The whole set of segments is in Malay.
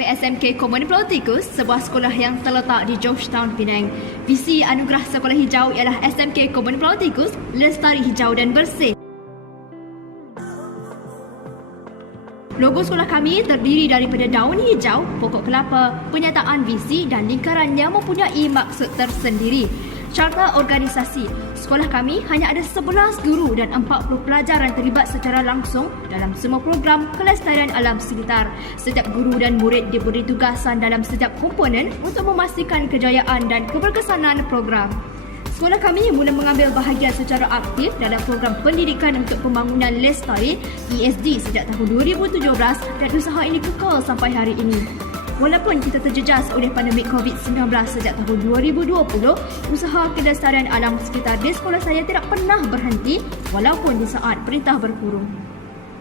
ke SMK Common Politicus, sebuah sekolah yang terletak di Georgetown, Penang. Visi anugerah sekolah hijau ialah SMK Common Politicus, lestari hijau dan bersih. Logo sekolah kami terdiri daripada daun hijau, pokok kelapa, penyataan visi dan lingkaran yang mempunyai maksud tersendiri. Carta organisasi, sekolah kami hanya ada 11 guru dan 40 pelajar yang terlibat secara langsung dalam semua program kelestarian alam sekitar. Setiap guru dan murid diberi tugasan dalam setiap komponen untuk memastikan kejayaan dan keberkesanan program. Sekolah kami mula mengambil bahagian secara aktif dalam program pendidikan untuk pembangunan lestari ESD sejak tahun 2017 dan usaha ini kekal sampai hari ini. Walaupun kita terjejas oleh pandemik COVID-19 sejak tahun 2020, usaha kelestarian alam sekitar di sekolah saya tidak pernah berhenti walaupun di saat perintah berkurung.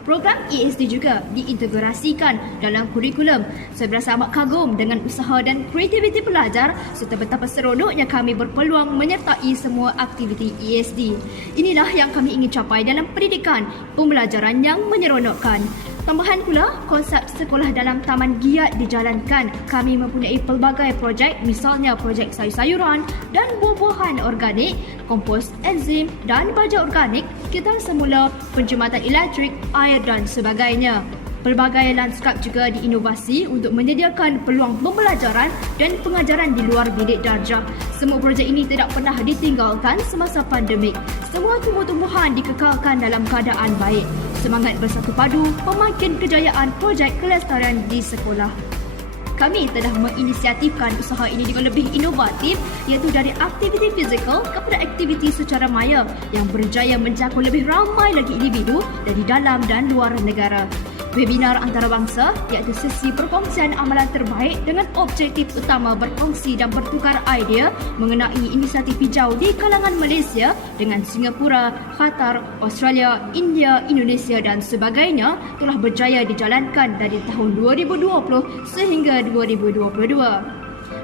Program ESD juga diintegrasikan dalam kurikulum. Saya berasa amat kagum dengan usaha dan kreativiti pelajar serta betapa seronoknya kami berpeluang menyertai semua aktiviti ESD. Inilah yang kami ingin capai dalam pendidikan, pembelajaran yang menyeronokkan. Tambahan pula, konsep sekolah dalam taman giat dijalankan. Kami mempunyai pelbagai projek, misalnya projek sayur-sayuran dan buah-buahan organik, kompos enzim dan baja organik, sekitar semula, penjimatan elektrik, air dan sebagainya. Pelbagai lanskap juga diinovasi untuk menyediakan peluang pembelajaran dan pengajaran di luar bilik darjah. Semua projek ini tidak pernah ditinggalkan semasa pandemik. Semua tumbuh-tumbuhan dikekalkan dalam keadaan baik. Semangat bersatu padu memakin kejayaan projek kelestarian di sekolah. Kami telah menginisiatifkan usaha ini dengan lebih inovatif, iaitu dari aktiviti fizikal kepada aktiviti secara maya yang berjaya menjangkau lebih ramai lagi individu dari dalam dan luar negara. Webinar antarabangsa iaitu sesi perkongsian amalan terbaik dengan objektif utama berkongsi dan bertukar idea mengenai inisiatif hijau di kalangan Malaysia dengan Singapura, Qatar, Australia, India, Indonesia dan sebagainya telah berjaya dijalankan dari tahun 2020 sehingga 2022.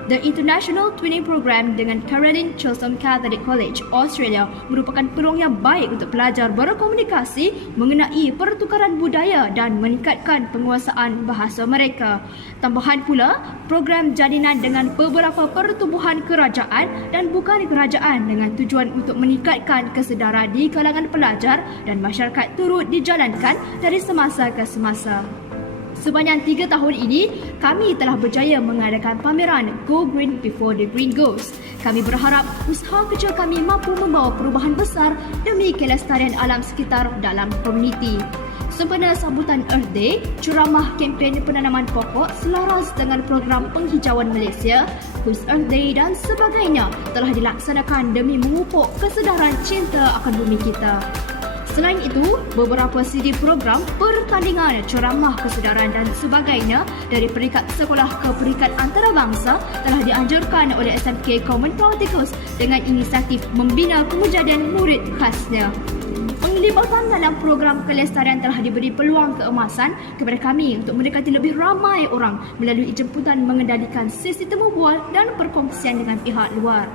The International Twinning Program dengan Caroline Chisholm Catholic College, Australia merupakan peluang yang baik untuk pelajar berkomunikasi mengenai pertukaran budaya dan meningkatkan penguasaan bahasa mereka. Tambahan pula, program jalinan dengan beberapa pertubuhan kerajaan dan bukan kerajaan dengan tujuan untuk meningkatkan kesedaran di kalangan pelajar dan masyarakat turut dijalankan dari semasa ke semasa. Sepanjang 3 tahun ini, kami telah berjaya mengadakan pameran Go Green Before the Green Goes. Kami berharap usaha kecil kami mampu membawa perubahan besar demi kelestarian alam sekitar dalam komuniti. Sempena sambutan Earth Day, ceramah kempen penanaman pokok selaras dengan program penghijauan Malaysia, Who's Earth Day dan sebagainya telah dilaksanakan demi memupuk kesedaran cinta akan bumi kita. Selain itu, beberapa CD program, pertandingan, ceramah kesedaran dan sebagainya dari peringkat sekolah ke peringkat antarabangsa telah dianjurkan oleh SMK Common Politicus dengan inisiatif membina kemujadian murid khasnya. Penglibatan dalam program kelestarian telah diberi peluang keemasan kepada kami untuk mendekati lebih ramai orang melalui jemputan mengendalikan sesi temu bual dan perkongsian dengan pihak luar.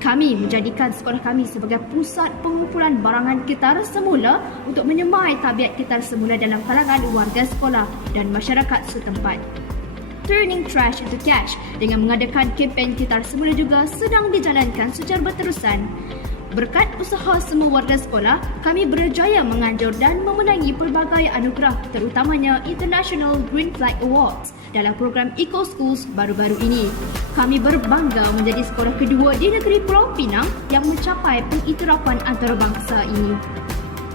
Kami menjadikan sekolah kami sebagai pusat pengumpulan barangan kitar semula untuk menyemai tabiat kitar semula dalam kalangan warga sekolah dan masyarakat setempat. Turning Trash into Cash dengan mengadakan kempen kitar semula juga sedang dijalankan secara berterusan. Berkat usaha semua warga sekolah, kami berjaya menganjur dan memenangi pelbagai anugerah terutamanya International Green Flag Awards dalam program Eco Schools baru-baru ini. Kami berbangga menjadi sekolah kedua di negeri Pulau Pinang yang mencapai pengiktirafan antarabangsa ini.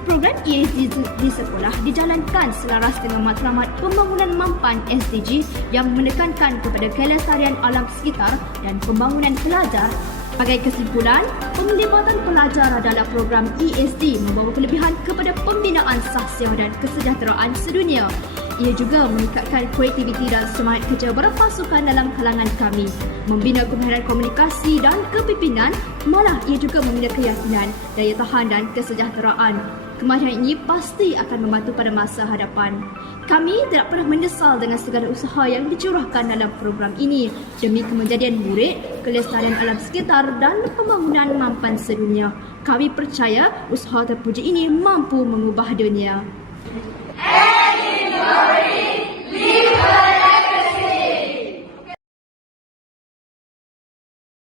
Program ESD di sekolah dijalankan selaras dengan matlamat pembangunan mampan SDG yang menekankan kepada kelestarian alam sekitar dan pembangunan pelajar. Sebagai kesimpulan, penglibatan pelajar dalam program ESD membawa kelebihan kepada pembinaan sahsia dan kesejahteraan sedunia. Ia juga meningkatkan kreativiti dan semangat kerja berpasukan dalam kalangan kami, membina kemahiran komunikasi dan kepimpinan, malah ia juga membina keyakinan, daya tahan dan kesejahteraan. Kemahiran ini pasti akan membantu pada masa hadapan. Kami tidak pernah menyesal dengan segala usaha yang dicurahkan dalam program ini demi kemejadian murid, kelestarian alam sekitar dan pembangunan mampan sedunia. Kami percaya usaha terpuji ini mampu mengubah dunia.